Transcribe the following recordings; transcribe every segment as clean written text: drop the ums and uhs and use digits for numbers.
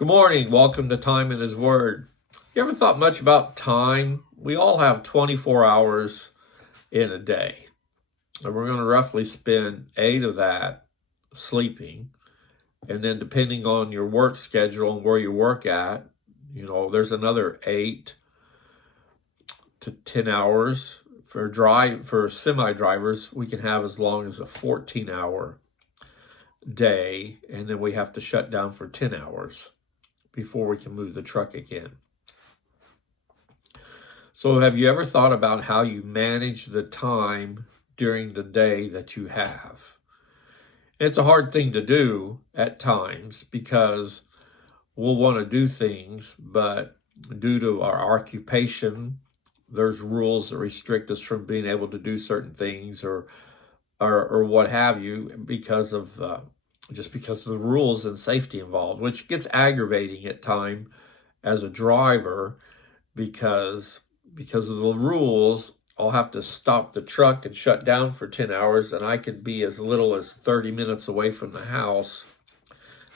Good morning. Welcome to Time in His Word. You ever thought much about time? We all have 24 hours in a day, and we're going to roughly spend 8 of that sleeping. And then, depending on your work schedule and where you work at, there's another 8 to 10 hours. For semi drivers, we can have as long as a 14-hour day, and then we have to shut down for 10 hours before we can move the truck again. So have you ever thought about how you manage the time during the day that you have? It's a hard thing to do at times because we'll want to do things, but due to our occupation, there's rules that restrict us from being able to do certain things or what have you because of the rules and safety involved, which gets aggravating at times as a driver because of the rules. I'll have to stop the truck and shut down for 10 hours, and I could be as little as 30 minutes away from the house,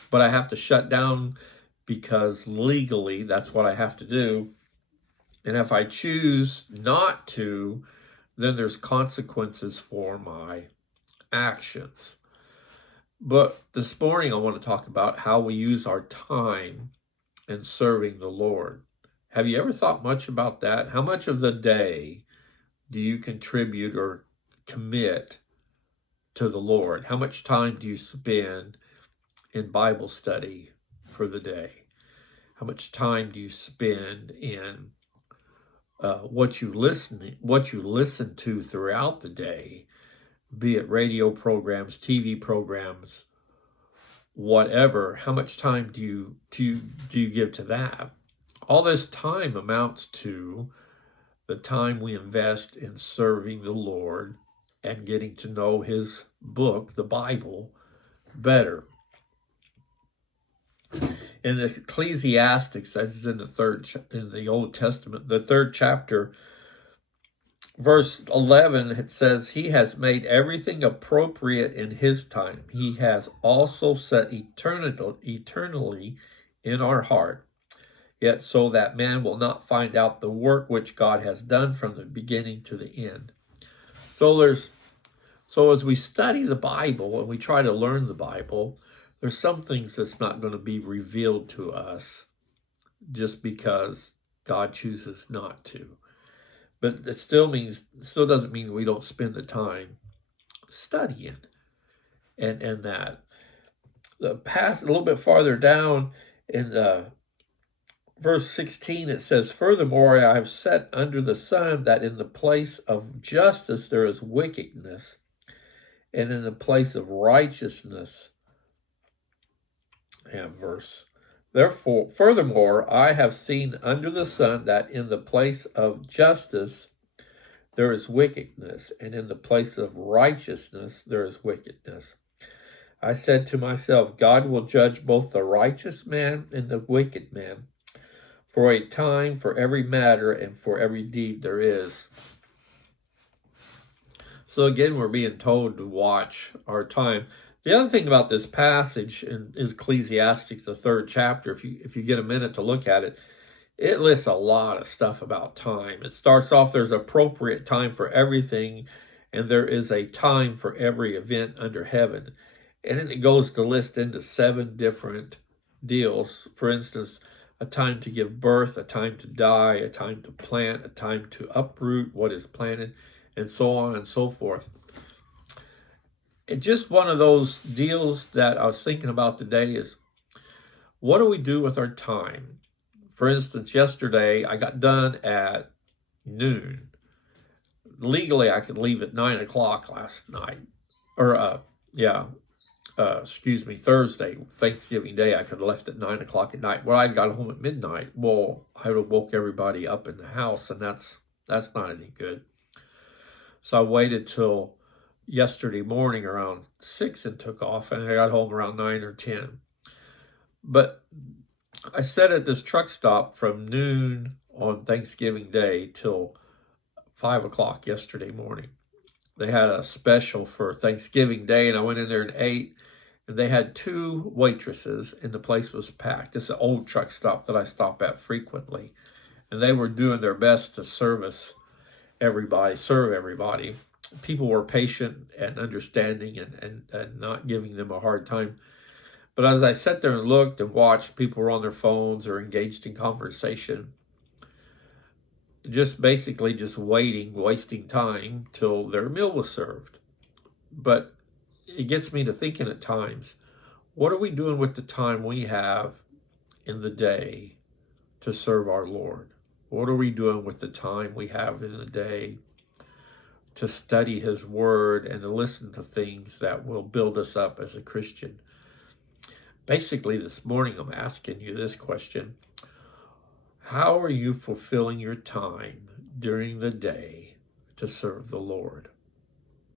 but I have to shut down because legally that's what I have to do. And if I choose not to, then there's consequences for my actions. But this morning I want to talk about how we use our time in serving the Lord. Have you ever thought much about that? How much of the day do you contribute or commit to the Lord? How much time do you spend in Bible study for the day? How much time do you spend in what you listen to throughout the day, be it radio programs, TV programs, whatever? How much time do you give to that? All this time amounts to the time we invest in serving the Lord and getting to know His book, the Bible, better. In Ecclesiastes, that's in the Old Testament, the 3rd chapter, verse 11, it says, "He has made everything appropriate in His time. He has also set eternally in our heart, yet so that man will not find out the work which God has done from the beginning to the end." So as we study the Bible and we try to learn the Bible, there's some things that's not going to be revealed to us just because God chooses not to. But it still doesn't mean we don't spend the time studying and that. A little bit farther down in verse 16, it says, "Furthermore, I have set under the sun that in the place of justice there is wickedness, and in the place of righteousness," Furthermore, I have seen under the sun that in the place of justice there is wickedness, and in the place of righteousness there is wickedness. I said to myself, God will judge both the righteous man and the wicked man, for a time for every matter and for every deed there is. So again, we're being told to watch our time. The other thing about this passage in Ecclesiastes, the 3rd chapter, if you get a minute to look at it, it lists a lot of stuff about time. It starts off, there's appropriate time for everything, and there is a time for every event under heaven. And then it goes to list into 7 different deals. For instance, a time to give birth, a time to die, a time to plant, a time to uproot what is planted, and so on and so forth. It's just one of those deals that I was thinking about today is, what do we do with our time? For instance, yesterday I got done at noon. Legally, I could leave at 9 o'clock last night. Thursday, Thanksgiving Day, I could have left at 9 o'clock at night. Well, I got home at midnight. Well, I would have woke everybody up in the house, and that's not any good. So I waited till yesterday morning around 6 and took off, and I got home around 9 or 10. But I sat at this truck stop from noon on Thanksgiving Day till 5 o'clock yesterday morning. They had a special for Thanksgiving Day, and I went in there and ate, and they had two waitresses, and the place was packed. It's an old truck stop that I stop at frequently, and they were doing their best to serve everybody. People were patient and understanding and not giving them a hard time. But as I sat there and looked and watched, people were on their phones or engaged in conversation, just basically just waiting, wasting time till their meal was served. But it gets me to thinking at times, what are we doing with the time we have in the day to serve our Lord? What are we doing with the time we have in the day to study His Word and to listen to things that will build us up as a Christian? Basically, this morning I'm asking you this question: how are you fulfilling your time during the day to serve the Lord?